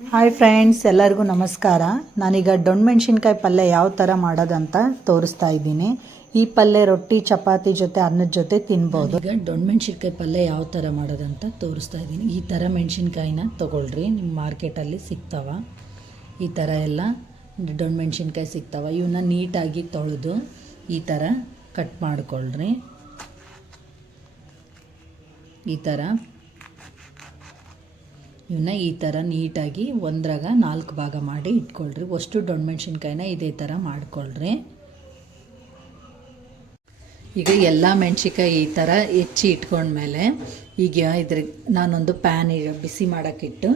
Hi friends, ಎಲ್ಲರಿಗೂ ನಮಸ್ಕಾರ. ನಾನೀಗ ಮೆಣಸಿನ್ಕಾಯಿ ಪಲ್ಯ ಯಾವ ಥರ ಮಾಡೋದಂತ ತೋರಿಸ್ತಾ ಇದ್ದೀನಿ. ಈ ಪಲ್ಯ ರೊಟ್ಟಿ ಚಪಾತಿ ಜೊತೆ ಅನ್ನದ ಜೊತೆ ತಿನ್ಬೋದು. ಈಗ ಮೆಣಸಿನ್ಕಾಯಿ ಪಲ್ಯ ಯಾವ ಥರ ಮಾಡೋದಂತ ತೋರಿಸ್ತಾ ಇದ್ದೀನಿ. ಈ ಥರ ಮೆಣಸಿನ್ಕಾಯಿನ ತೊಗೊಳ್ರಿ, ನಿಮ್ಮ ಮಾರ್ಕೆಟಲ್ಲಿ ಸಿಗ್ತಾವ. ಈ ಥರ ಎಲ್ಲ ಮೆಣಸಿನ್ಕಾಯಿ ಸಿಗ್ತಾವ. ಇವನ್ನ ನೀಟಾಗಿ ತೊಳೆದು ಈ ಥರ ಕಟ್ ಮಾಡಿಕೊಳ್ಳ್ರಿ. ಇವನ್ನ ಈ ಥರ ನೀಟಾಗಿ ಒಂದ್ರಾಗ 4 ಭಾಗ ಮಾಡಿ ಇಟ್ಕೊಳ್ರಿ. ಅಷ್ಟು ಮೆಣಸಿನ್ಕಾಯಿನ ಇದೇ ಥರ ಮಾಡ್ಕೊಳ್ರಿ. ಈಗ ಎಲ್ಲ ಮೆಣಸಿನ್ಕಾಯಿ ಈ ಥರ ಹೆಚ್ಚಿ ಇಟ್ಕೊಂಡ್ಮೇಲೆ ಈಗ ನಾನೊಂದು ಪ್ಯಾನ್ ಬಿಸಿ ಮಾಡೋಕ್ಕಿಟ್ಟು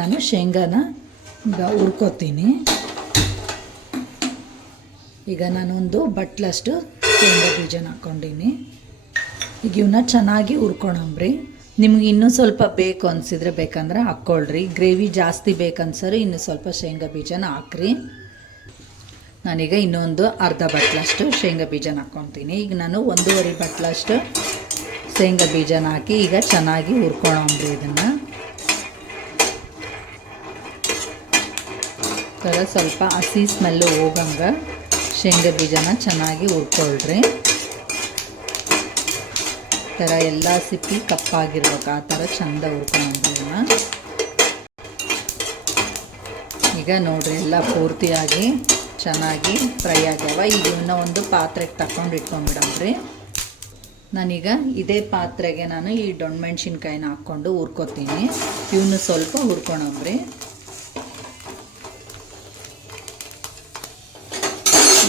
ನಾನು ಶೇಂಗಾನ ಹುರ್ಕೋತೀನಿ. ಈಗ ನಾನೊಂದು ಬಟ್ಲಷ್ಟು ಶೇಂಗಾ ಬೀಜನ ಹಾಕ್ಕೊಂಡೀನಿ. ಈಗ ಇವನ್ನ ಚೆನ್ನಾಗಿ ಹುರ್ಕೊಳಂಬ್ರಿ. ನಿಮ್ಗೆ ಇನ್ನೂ ಸ್ವಲ್ಪ ಬೇಕು ಅನಿಸಿದ್ರೆ ಬೇಕಂದ್ರೆ ಹಾಕ್ಕೊಳ್ರಿ. ಗ್ರೇವಿ ಜಾಸ್ತಿ ಬೇಕನ್ಸರು ಇನ್ನೂ ಸ್ವಲ್ಪ ಶೇಂಗಾ ಬೀಜನ ಹಾಕ್ರಿ. ನಾನೀಗ ಇನ್ನೊಂದು ಅರ್ಧ ಬಟ್ಲಷ್ಟು ಶೇಂಗಾ ಬೀಜನ ಹಾಕ್ಕೊತೀನಿ. ಈಗ ನಾನು 1.5 ಬಟ್ಲಷ್ಟು ಶೇಂಗಾ ಬೀಜನ ಹಾಕಿ ಈಗ ಚೆನ್ನಾಗಿ ಹುರ್ಕೊಳಂಬ್ರಿ. ಇದನ್ನು ಥರ ಸ್ವಲ್ಪ ಹಸಿ ಸ್ಮೆಲ್ಲು ಹೋಗಂಗೆ ಶೇಂಗಾ ಬೀಜನ ಚೆನ್ನಾಗಿ ಹುರ್ಕೊಳ್ರಿ. ಥರ ಎಲ್ಲ ಸಿಪ್ಪಿ ಕಪ್ಪಾಗಿರ್ಬೇಕು, ಆ ಥರ ಚೆಂದ ಹುರ್ಕೊಂಡ್ರನ್ನ. ಈಗ ನೋಡ್ರಿ ಎಲ್ಲ ಪೂರ್ತಿಯಾಗಿ ಚೆನ್ನಾಗಿ ಫ್ರೈ ಆಗ್ಯಾವ. ಈಗ ಇವನ್ನ ಒಂದು ಪಾತ್ರೆಗೆ ತಗೊಂಡು ಇಟ್ಕೊಂಡ್ಬಿಡಮ್ರಿ. ನಾನೀಗ ಇದೇ ಪಾತ್ರೆಗೆ ನಾನು ಈ ಮೆಣಸಿನ್ಕಾಯಿನ ಹಾಕ್ಕೊಂಡು ಹುರ್ಕೋತೀನಿ. ಇವನು ಸ್ವಲ್ಪ ಹುರ್ಕೊಳಮ್ರಿ.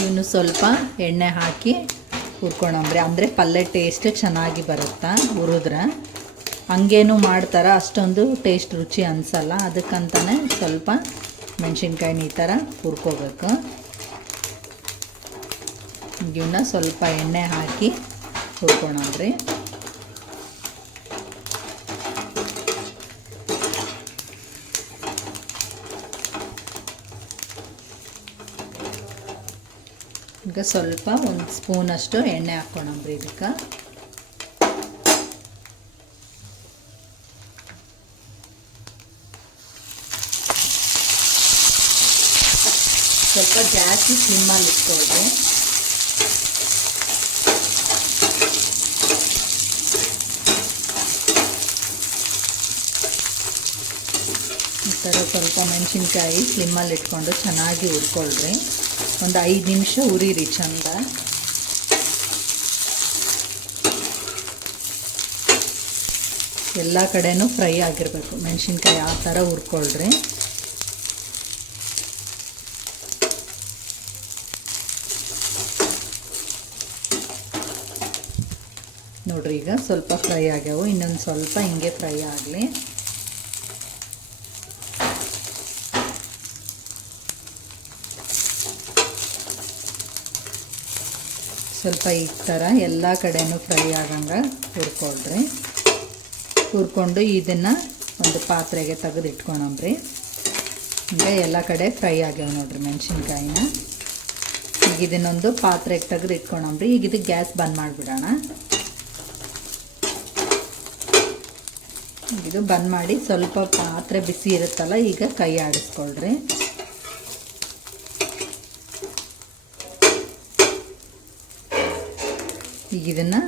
ಇವನು ಸ್ವಲ್ಪ ಎಣ್ಣೆ ಹಾಕಿ ಹುರ್ಕೊಳಂಬ್ರಿ. ಅಂದರೆ ಪಲ್ಯ ಟೇಸ್ಟ್ ಚೆನ್ನಾಗಿ ಬರುತ್ತಾ ಹುರಿದ್ರೆ. ಹಂಗೇನು ಮಾಡ್ತಾರೆ, ಅಷ್ಟೊಂದು ಟೇಸ್ಟ್ ರುಚಿ ಅನಿಸಲ್ಲ. ಅದಕ್ಕಂತಲೇ ಸ್ವಲ್ಪ ಮೆಣಸಿನ್ಕಾಯಿನ ಈ ಥರ ಹುರ್ಕೋಬೇಕು. ಇವನ್ನ ಸ್ವಲ್ಪ ಎಣ್ಣೆ ಹಾಕಿ ಹುರ್ಕೊಳಂಬ್ರಿ. ಈಗ ಸ್ವಲ್ಪ 1 ಸ್ಪೂನಷ್ಟು ಎಣ್ಣೆ ಹಾಕ್ಕೊಳಂಬ್ರಿ. ಇದಕ್ಕೆ ಸ್ವಲ್ಪ ಜಾಸ್ತಿ ಸ್ಲಿಮ್ಮಲ್ಲಿ ಇಟ್ಕೊಳ್ರಿ. ಈ ಥರ ಸ್ವಲ್ಪ ಮೆಣಸಿನ್ಕಾಯಿ ಸ್ಲಿಮ್ಮಲ್ಲಿ ಇಟ್ಕೊಂಡು ಚೆನ್ನಾಗಿ ಹುರ್ಕೊಳ್ರಿ. ಒಂದು 5 ನಿಮಿಷ ಹುರಿರಿ ಚಂದ. ಎಲ್ಲ ಕಡೆನೂ ಫ್ರೈ ಆಗಿರಬೇಕು ಮೆಣಸಿನ್ಕಾಯಿ, ಆ ಥರ ಹುರ್ಕೊಳ್ರಿ. ನೋಡ್ರಿ ಈಗ ಸ್ವಲ್ಪ ಫ್ರೈ ಆಗ್ಯಾವು. ಇನ್ನೊಂದು ಸ್ವಲ್ಪ ಹಿಂಗೆ ಫ್ರೈ ಆಗಲಿ. ಸ್ವಲ್ಪ ಈ ಥರ ಎಲ್ಲ ಕಡೆನೂ ಫ್ರೈ ಆಗಂಗೆ ಹುರ್ಕೊಳ್ರಿ. ಹುರ್ಕೊಂಡು ಇದನ್ನು ಒಂದು ಪಾತ್ರೆಗೆ ತೆಗೆದು ಇಟ್ಕೊಳಂಬ್ರಿ. ಈಗ ಎಲ್ಲ ಕಡೆ ಫ್ರೈ ಆಗ್ಯಾವ ನೋಡ್ರಿ ಮೆಣಸಿನ್ಕಾಯಿನ. ಈಗ ಇದನ್ನೊಂದು ಪಾತ್ರೆಗೆ ತೆಗೆದು ಇಟ್ಕೊಳಂಬ್ರಿ. ಈಗ ಇದಕ್ಕೆ ಗ್ಯಾಸ್ ಬಂದ್ ಮಾಡಿಬಿಡೋಣ. ಇದು ಬಂದ್ ಮಾಡಿ ಸ್ವಲ್ಪ ಪಾತ್ರೆ ಬಿಸಿ ಇರುತ್ತಲ್ಲ, ಈಗ ಕೈ ಆಡಿಸ್ಕೊಳ್ರಿ. ಈಗ ಇದನ್ನು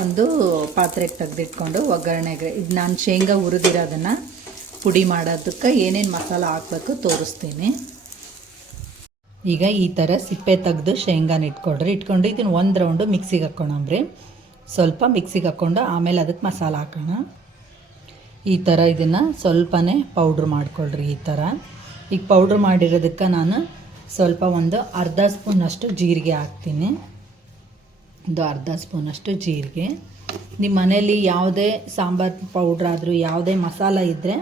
ಒಂದು ಪಾತ್ರೆಗೆ ತೆಗೆದಿಟ್ಕೊಂಡು ಒಗ್ಗರಣೆಗೆ ಇದು ನಾನು ಶೇಂಗಾ ಹುರಿದಿರೋದನ್ನು ಪುಡಿ ಮಾಡೋದಕ್ಕೆ ಏನೇನು ಮಸಾಲ ಹಾಕಬೇಕು ತೋರಿಸ್ತೀನಿ. ಈಗ ಈ ಥರ ಸಿಪ್ಪೆ ತೆಗೆದು ಶೇಂಗಾನ ಇಟ್ಕೊಂಡು ಇದನ್ನು 1 ರೌಂಡು ಮಿಕ್ಸಿಗೆ ಹಾಕ್ಕೊಳಂಬ್ರಿ. ಸ್ವಲ್ಪ ಮಿಕ್ಸಿಗೆ ಹಾಕ್ಕೊಂಡು ಆಮೇಲೆ ಅದಕ್ಕೆ ಮಸಾಲ ಹಾಕೋಣ. ಈ ಥರ ಇದನ್ನು ಸ್ವಲ್ಪನೇ ಪೌಡ್ರ್ ಮಾಡ್ಕೊಳ್ರಿ. ಈ ಥರ ಈಗ ಪೌಡ್ರ್ ಮಾಡಿರೋದಕ್ಕೆ ನಾನು ಸ್ವಲ್ಪ ಒಂದು ಅರ್ಧ ಸ್ಪೂನಷ್ಟು ಜೀರಿಗೆ ಹಾಕ್ತೀನಿ. ಒಂದು ಅರ್ಧ ಸ್ಪೂನಷ್ಟು ಜೀರಿಗೆ. ನಿಮ್ಮ ಮನೇಲಿ ಯಾವುದೇ ಸಾಂಬಾರು ಪೌಡ್ರಾದರೂ ಯಾವುದೇ ಮಸಾಲ ಇದ್ದರೆ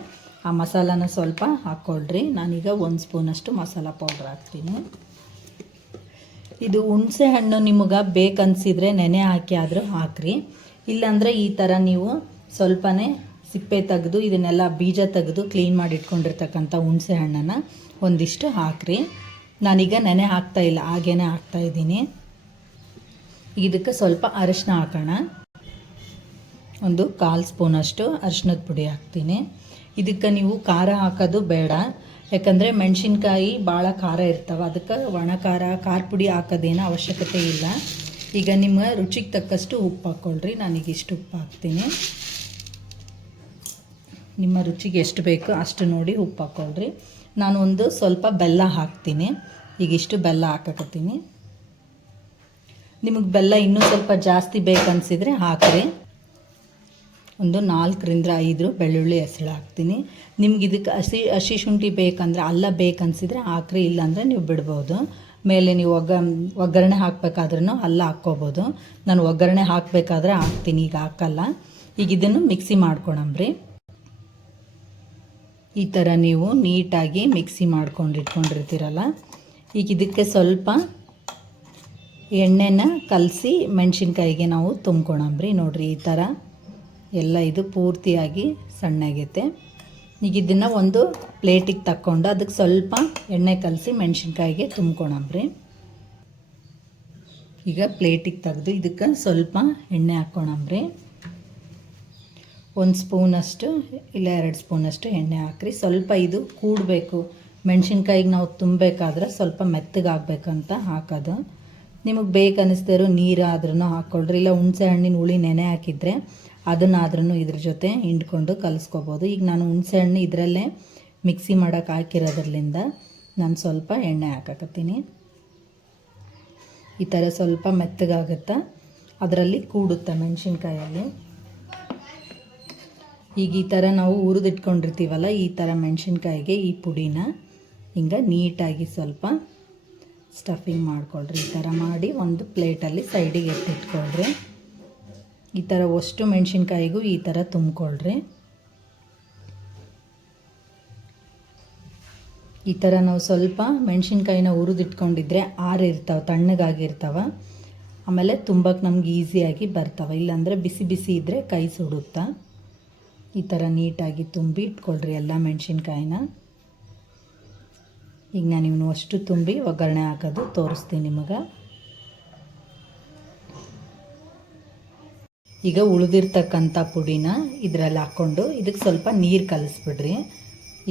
ಆ ಮಸಾಲಾನ ಸ್ವಲ್ಪ ಹಾಕ್ಕೊಳ್ರಿ. ನಾನೀಗ 1 ಸ್ಪೂನಷ್ಟು ಮಸಾಲ ಪೌಡ್ರ್ ಹಾಕ್ತೀನಿ. ಇದು ಹುಣಸೆ ಹಣ್ಣು ನಿಮಗೆ ಬೇಕನ್ಸಿದ್ರೆ ನೆನೆ ಹಾಕಿ ಆದರೂ ಹಾಕ್ರಿ. ಇಲ್ಲಾಂದರೆ ಈ ಥರ ನೀವು ಸ್ವಲ್ಪನೇ ಸಿಪ್ಪೆ ತೆಗೆದು ಇದನ್ನೆಲ್ಲ ಬೀಜ ತೆಗೆದು ಕ್ಲೀನ್ ಮಾಡಿ ಇಟ್ಕೊಂಡಿರ್ತಕ್ಕಂಥ ಹುಣಸೆ ಹಣ್ಣನ್ನು ಒಂದಿಷ್ಟು ಹಾಕ್ರಿ. ನಾನೀಗ ನೆನೆ ಹಾಕ್ತಾಯಿಲ್ಲ, ಹಾಗೇ ಹಾಕ್ತಾಯಿದ್ದೀನಿ. ಇದಕ್ಕೆ ಸ್ವಲ್ಪ ಅರಿಶಿನ ಹಾಕೋಣ. ಒಂದು 1/4 ಸ್ಪೂನಷ್ಟು ಅರಿಶಿನದ ಪುಡಿ ಹಾಕ್ತೀನಿ. ಇದಕ್ಕೆ ನೀವು ಖಾರ ಹಾಕೋದು ಬೇಡ. ಯಾಕಂದರೆ ಮೆಣಸಿನ್ಕಾಯಿ ಭಾಳ ಖಾರ ಇರ್ತಾವೆ, ಅದಕ್ಕೆ ಒಣ ಖಾರ ಪುಡಿ ಹಾಕೋದೇನೋ ಅವಶ್ಯಕತೆ ಇಲ್ಲ. ಈಗ ನಿಮ್ಮ ರುಚಿಗೆ ತಕ್ಕಷ್ಟು ಉಪ್ಪು ಹಾಕ್ಕೊಳ್ರಿ. ನಾನೀಗ ಇಷ್ಟು ಉಪ್ಪು ಹಾಕ್ತೀನಿ. ನಿಮ್ಮ ರುಚಿಗೆ ಎಷ್ಟು ಬೇಕೋ ಅಷ್ಟು ನೋಡಿ ಉಪ್ಪು ಹಾಕ್ಕೊಳ್ರಿ. ನಾನು ಒಂದು ಸ್ವಲ್ಪ ಬೆಲ್ಲ ಹಾಕ್ತೀನಿ. ಈಗ ಇಷ್ಟು ಬೆಲ್ಲ ಹಾಕಕತ್ತೀನಿ. ನಿಮಗೆ ಬೆಲ್ಲ ಇನ್ನೂ ಸ್ವಲ್ಪ ಜಾಸ್ತಿ ಬೇಕನ್ಸಿದ್ರೆ ಹಾಕ್ರಿ. ಒಂದು 4-5 ಬೆಳ್ಳುಳ್ಳಿ ಹೆಸಳು ಹಾಕ್ತೀನಿ. ನಿಮ್ಗೆ ಇದಕ್ಕೆ ಹಸಿ ಶುಂಠಿ ಬೇಕಂದರೆ, ಅಲ್ಲ ಬೇಕನ್ಸಿದ್ರೆ ಹಾಕ್ರಿ, ಇಲ್ಲಾಂದರೆ ನೀವು ಬಿಡ್ಬೋದು. ಮೇಲೆ ನೀವು ಒಗ್ಗರಣೆ ಹಾಕಬೇಕಾದ್ರೂ ಅಲ್ಲ ಹಾಕ್ಕೋಬೋದು. ನಾನು ಒಗ್ಗರಣೆ ಹಾಕಬೇಕಾದ್ರೆ ಹಾಕ್ತೀನಿ, ಈಗ ಹಾಕಲ್ಲ. ಈಗ ಇದನ್ನು ಮಿಕ್ಸಿ ಮಾಡ್ಕೊಳಂಬ್ರಿ. ಈ ಥರ ನೀವು ನೀಟಾಗಿ ಮಿಕ್ಸಿ ಇಟ್ಕೊಂಡಿರ್ತೀರಲ್ಲ, ಈಗ ಇದಕ್ಕೆ ಸ್ವಲ್ಪ ಎಣ್ಣೆನ ಕಲಸಿ ಮೆಣಸಿನ್ಕಾಯಿಗೆ ನಾವು ತುಂಬ್ಕೊಳಂಬ್ರಿ. ನೋಡಿರಿ, ಈ ಥರ ಎಲ್ಲ ಇದು ಪೂರ್ತಿಯಾಗಿ ಸಣ್ಣಗೈತೆ. ಈಗ ಇದನ್ನು ಒಂದು ಪ್ಲೇಟಿಗೆ ತಕ್ಕೊಂಡು ಅದಕ್ಕೆ ಸ್ವಲ್ಪ ಎಣ್ಣೆ ಕಲಸಿ ಮೆಣಸಿನ್ಕಾಯಿಗೆ ತುಂಬ್ಕೊಳಂಬ್ರಿ. ಈಗ ಪ್ಲೇಟಿಗೆ ತೆಗೆದು ಇದಕ್ಕೆ ಸ್ವಲ್ಪ ಎಣ್ಣೆ ಹಾಕ್ಕೊಳಂಬ್ರಿ. 1 ಸ್ಪೂನಷ್ಟು ಇಲ್ಲ 2 ಸ್ಪೂನಷ್ಟು ಎಣ್ಣೆ ಹಾಕ್ರಿ. ಸ್ವಲ್ಪ ಇದು ಕೂಡಬೇಕು. ಮೆಣಸಿನ್ಕಾಯಿಗೆ ನಾವು ತುಂಬಬೇಕಾದ್ರೆ ಸ್ವಲ್ಪ ಮೆತ್ತಗಾಗಬೇಕಂತ ಹಾಕೋದು. ನಿಮಗೆ ಬೇಕನ್ನಿಸ್ದಿರೋ ನೀರಾದ್ರೂ ಹಾಕ್ಕೊಳ್ರಿ, ಇಲ್ಲ ಹುಣಸೆ ಹಣ್ಣಿನ ಹುಳಿ ನೆನೆ ಹಾಕಿದರೆ ಅದನ್ನಾದ್ರೂ ಇದ್ರ ಜೊತೆ ಹಿಂಡ್ಕೊಂಡು ಕಲಿಸ್ಕೋಬೋದು. ಈಗ ನಾನು ಹುಣಸೆ ಹಣ್ಣು ಇದರಲ್ಲೇ ಮಿಕ್ಸಿ ಮಾಡೋಕೆ ಹಾಕಿರೋದ್ರಿಂದ ನಾನು ಸ್ವಲ್ಪ ಎಣ್ಣೆ ಹಾಕಕತ್ತೀನಿ. ಈ ಥರ ಸ್ವಲ್ಪ ಮೆತ್ತಗಾಗುತ್ತಾ, ಅದರಲ್ಲಿ ಕೂಡುತ್ತೆ ಮೆಣಸಿನ್ಕಾಯಲ್ಲಿ. ಈಗ ಈ ಥರ ನಾವು ಹುರಿದಿಟ್ಕೊಂಡಿರ್ತೀವಲ್ಲ, ಈ ಥರ ಮೆಣಸಿನ್ಕಾಯಿಗೆ ಈ ಪುಡಿನ ಹಿಂಗೆ ನೀಟಾಗಿ ಸ್ವಲ್ಪ ಸ್ಟಫಿಂಗ್ ಮಾಡ್ಕೊಳ್ರಿ. ಈ ಥರ ಮಾಡಿ ಒಂದು ಪ್ಲೇಟಲ್ಲಿ ಸೈಡಿಗೆ ಎತ್ತಿಟ್ಕೊಳ್ರಿ. ಈ ಥರ ಅಷ್ಟು ಮೆಣಸಿನ್ಕಾಯಿಗೂ ಈ ಥರ ತುಂಬಿಕೊಳ್ರಿ. ಈ ಥರ ನಾವು ಸ್ವಲ್ಪ ಮೆಣಸಿನ್ಕಾಯಿನ ಹುರಿದಿಟ್ಕೊಂಡಿದ್ರೆ ಆರಿರ್ತಾವೆ, ತಣ್ಣಗಾಗಿರ್ತಾವೆ. ಆಮೇಲೆ ತುಂಬಕ್ಕೆ ನಮ್ಗೆ ಈಸಿಯಾಗಿ ಬರ್ತಾವೆ. ಇಲ್ಲಾಂದರೆ ಬಿಸಿ ಬಿಸಿ ಇದ್ದರೆ ಕೈ ಸುಡುತ್ತಾ. ಈ ಥರ ನೀಟಾಗಿ ತುಂಬಿ ಇಟ್ಕೊಳ್ರಿ ಎಲ್ಲ ಮೆಣಸಿನ್ಕಾಯಿನ. ಈಗ ನಾನು ಇವನು ಅಷ್ಟು ತುಂಬಿ ಒಗ್ಗರಣೆ ಹಾಕೋದು ತೋರಿಸ್ತೀನಿ ನಿಮಗೆ. ಈಗ ಉಳಿದಿರ್ತಕ್ಕಂಥ ಪುಡಿನ ಇದರಲ್ಲಿ ಹಾಕ್ಕೊಂಡು ಇದಕ್ಕೆ ಸ್ವಲ್ಪ ನೀರು ಕಲಿಸ್ಬಿಡ್ರಿ.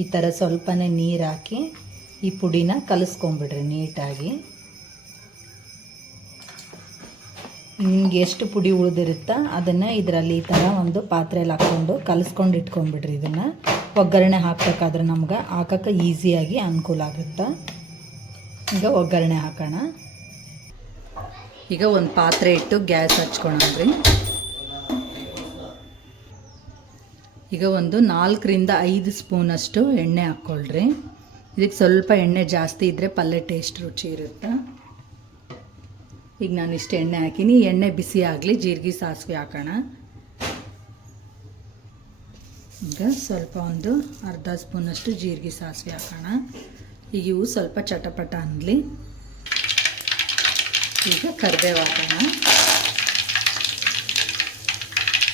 ಈ ಥರ ಸ್ವಲ್ಪನೇ ನೀರು ಹಾಕಿ ಈ ಪುಡಿನ ಕಲಿಸ್ಕೊಂಬಿಡ್ರಿ ನೀಟಾಗಿ. ನಿಮ್ಗೆ ಎಷ್ಟು ಪುಡಿ ಉಳಿದಿರುತ್ತಾ ಅದನ್ನು ಇದರಲ್ಲಿ ಈ ಥರ ಒಂದು ಪಾತ್ರೆಯಲ್ಲಿ ಹಾಕ್ಕೊಂಡು ಕಲಿಸ್ಕೊಂಡು ಇಟ್ಕೊಂಡ್ಬಿಡ್ರಿ. ಇದನ್ನು ಒಗ್ಗರಣೆ ಹಾಕಬೇಕಾದ್ರೆ ನಮ್ಗೆ ಹಾಕೋಕ್ಕೆ ಈಸಿಯಾಗಿ ಅನುಕೂಲ ಆಗುತ್ತೆ. ಈಗ ಒಗ್ಗರಣೆ ಹಾಕೋಣ. ಈಗ ಒಂದು ಪಾತ್ರೆ ಇಟ್ಟು ಗ್ಯಾಸ್ ಹಚ್ಕೊಳಂದ್ರಿ. ಈಗ ಒಂದು 4-5 ಸ್ಪೂನಷ್ಟು ಎಣ್ಣೆ ಹಾಕ್ಕೊಳ್ರಿ. ಇದಕ್ಕೆ ಸ್ವಲ್ಪ ಎಣ್ಣೆ ಜಾಸ್ತಿ ಇದ್ದರೆ ಪಲ್ಯ ಟೇಸ್ಟ್ ರುಚಿ ಇರುತ್ತೆ. ಈಗ ನಾನು ಇಷ್ಟು ಎಣ್ಣೆ ಹಾಕಿನಿ. ಎಣ್ಣೆ ಬಿಸಿ ಆಗಲಿ, ಜೀರಿಗೆ ಸಾಸಿವೆ ಹಾಕೋಣ. ಈಗ ಸ್ವಲ್ಪ ಒಂದು ಅರ್ಧ ಸ್ಪೂನಷ್ಟು ಜೀರಿಗೆ ಸಾಸಿವೆ ಹಾಕೋಣ. ಈಗ ಇವು ಸ್ವಲ್ಪ ಚಟಪಟ ಅನ್ನಲಿ. ಈಗ ಕರಿಬೇವು ಹಾಕೋಣ.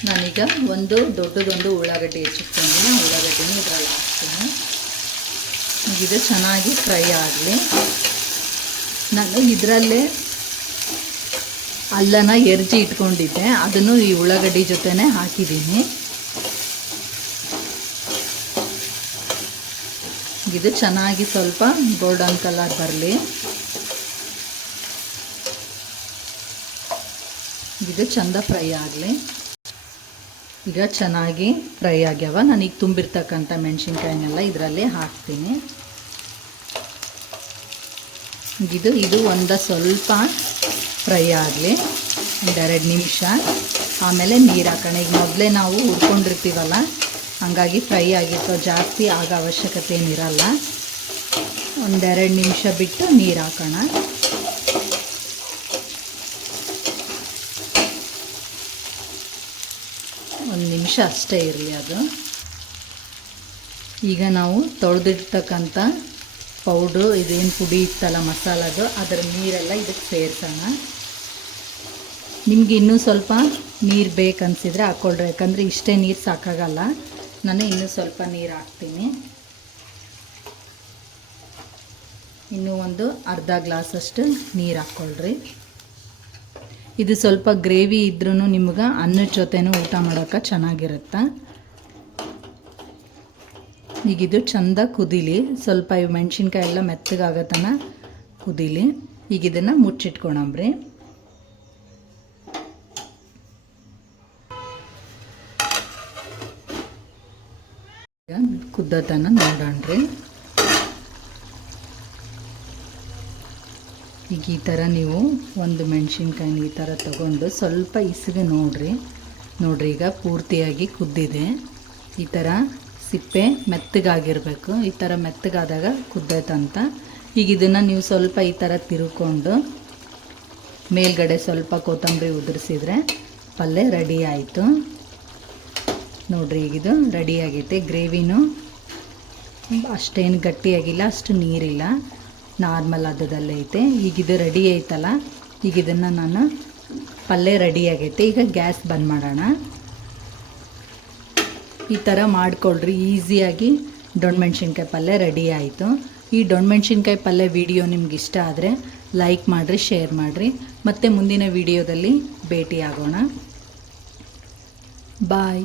ನಾನೀಗ ಒಂದು ದೊಡ್ಡದೊಂದು ಉಳ್ಳಾಗಡ್ಡಿ ಹೆಚ್ಚಿಟ್ಕೊಂಡಿನಿ, ಉಳ್ಳಾಗಡ್ಡಿನ ಇದರಲ್ಲಿ ಹಾಕ್ತೀನಿ. ಇದು ಚೆನ್ನಾಗಿ ಫ್ರೈ ಆಗಲಿ. ನಾನು ಇದರಲ್ಲೇ ಅಲ್ಲನ ಎರ್ಜಿ ಇಟ್ಕೊಂಡಿದ್ದೆ, ಅದನ್ನು ಈ ಉಳ್ಳಾಗಡ್ಡಿ ಜೊತೆನೇ ಹಾಕಿದ್ದೀನಿ. ಇದು ಚೆನ್ನಾಗಿ ಸ್ವಲ್ಪ ಗೋಲ್ಡನ್ ಕಲರ್ ಬರಲಿ. ಇದು ಚಂದ ಫ್ರೈ ಆಗಲಿ. ಈಗ ಚೆನ್ನಾಗಿ ಫ್ರೈ ಆಗ್ಯಾವ. ನಾನೀಗ ತುಂಬಿರ್ತಕ್ಕಂಥ ಮೆಣಸಿನ್ಕಾಯಿನೆಲ್ಲ ಇದರಲ್ಲಿ ಹಾಕ್ತೀನಿ. ಇದು ಒಂದು ಸ್ವಲ್ಪ ಫ್ರೈ ಆಗಲಿ, 1-2 ನಿಮಿಷ. ಆಮೇಲೆ ನೀರು ಹಾಕೋಣ. ಈಗ ಮೊದಲೇ ನಾವು ಹುರ್ಕೊಂಡಿರ್ತೀವಲ್ಲ, ಹಾಗಾಗಿ ಫ್ರೈ ಆಗಿರ್ತವೆ, ಜಾಸ್ತಿ ಆಗೋ ಅವಶ್ಯಕತೆ ಏನಿರಲ್ಲ. 1-2 ನಿಮಿಷ ಬಿಟ್ಟು ನೀರು ಹಾಕೋಣ. ಒಂದು ನಿಮಿಷ ಅಷ್ಟೇ ಇರಲಿ ಅದು. ಈಗ ನಾವು ತೊಳೆದಿರ್ತಕ್ಕಂಥ ಪೌಡ್ರು, ಇದೇನು ಪುಡಿ ಇತ್ತಲ್ಲ ಮಸಾಲದು, ಅದರ ನೀರೆಲ್ಲ ಇದಕ್ಕೆ ಸೇರಿಸೋಣ. ನಿಮ್ಗೆ ಇನ್ನೂ ಸ್ವಲ್ಪ ನೀರು ಬೇಕನ್ಸಿದ್ರೆ ಹಾಕ್ಕೊಳ್ರಿ, ಯಾಕಂದರೆ ಇಷ್ಟೇ ನೀರು ಸಾಕಾಗಲ್ಲ. ನಾನು ಇನ್ನೂ ಸ್ವಲ್ಪ ನೀರು ಹಾಕ್ತೀನಿ. ಇನ್ನೂ ಒಂದು ಅರ್ಧ ಗ್ಲಾಸಷ್ಟು ನೀರು ಹಾಕ್ಕೊಳ್ರಿ. ಇದು ಸ್ವಲ್ಪ ಗ್ರೇವಿ ಇದ್ರೂ ನಿಮ್ಗೆ ಅನ್ನದ ಜೊತೆನೂ ಊಟ ಮಾಡೋಕ್ಕೆ ಚೆನ್ನಾಗಿರುತ್ತೆ. ಈಗಿದು ಚಂದ ಕುದೀಲಿ, ಸ್ವಲ್ಪ ಇವು ಮೆಣಸಿನ್ಕಾಯಿ ಎಲ್ಲ ಮೆತ್ತಗಾಗತನ ಕುದೀಲಿ. ಈಗ ಇದನ್ನು ಮುಚ್ಚಿಟ್ಕೊಳಂಬ್ರಿ. ಈಗ ಕುದ್ದತನ ನೋಡೋಣ್ರಿ. ಈಗ ಈ ಥರ ನೀವು ಒಂದು ಮೆಣಸಿನ್ಕಾಯಿನ ಈ ಥರ ತಗೊಂಡು ಸ್ವಲ್ಪ ಇಸಿಗೆ ನೋಡ್ರಿ. ಈಗ ಪೂರ್ತಿಯಾಗಿ ಕುದ್ದಿದೆ. ಈ ಥರ ಸಿಪ್ಪೆ ಮೆತ್ತಗಾಗಿರಬೇಕು. ಈ ಥರ ಮೆತ್ತಗಾದಾಗ ಕುದ್ದೈತಂತ. ಈಗ ಇದನ್ನು ನೀವು ಸ್ವಲ್ಪ ಈ ಥರ ತಿರ್ಕೊಂಡು ಮೇಲ್ಗಡೆ ಸ್ವಲ್ಪ ಕೊತ್ತಂಬರಿ ಉದುರಿಸಿದ್ರೆ ಪಲ್ಯ ರೆಡಿ ಆಯಿತು ನೋಡ್ರಿ. ಈಗಿದು ರೆಡಿ ಆಗೈತೆ. ಗ್ರೇವಿನೂ ಅಷ್ಟೇನು ಗಟ್ಟಿಯಾಗಿಲ್ಲ, ಅಷ್ಟು ನೀರಿಲ್ಲ, ನಾರ್ಮಲ್ ಅದದಲ್ಲೇ ಐತೆ. ಈಗಿದು ರೆಡಿ ಐತಲ್ಲ, ಈಗ ಇದನ್ನು ನಾನು ಪಲ್ಯ ರೆಡಿ ಆಗೈತೆ. ಈಗ ಗ್ಯಾಸ್ ಬಂದ್ ಮಾಡೋಣ. ಈ ಥರ ಮಾಡ್ಕೊಳ್ರಿ, ಈಸಿಯಾಗಿ ದೊಣ್ಣಮೆಣ್ಸಿನ್ಕಾಯಿ ಪಲ್ಯ ರೆಡಿ ಆಯಿತು. ಈ ದೊಣ್ಣಮೆಣ್ಸಿನ್ಕಾಯಿ ಪಲ್ಯ ವಿಡಿಯೋ ನಿಮ್ಗೆ ಇಷ್ಟ ಆದರೆ ಲೈಕ್ ಮಾಡಿರಿ, ಶೇರ್ ಮಾಡಿರಿ. ಮತ್ತೆ ಮುಂದಿನ ವಿಡಿಯೋದಲ್ಲಿ ಭೇಟಿ ಆಗೋಣ. ಬಾಯ್.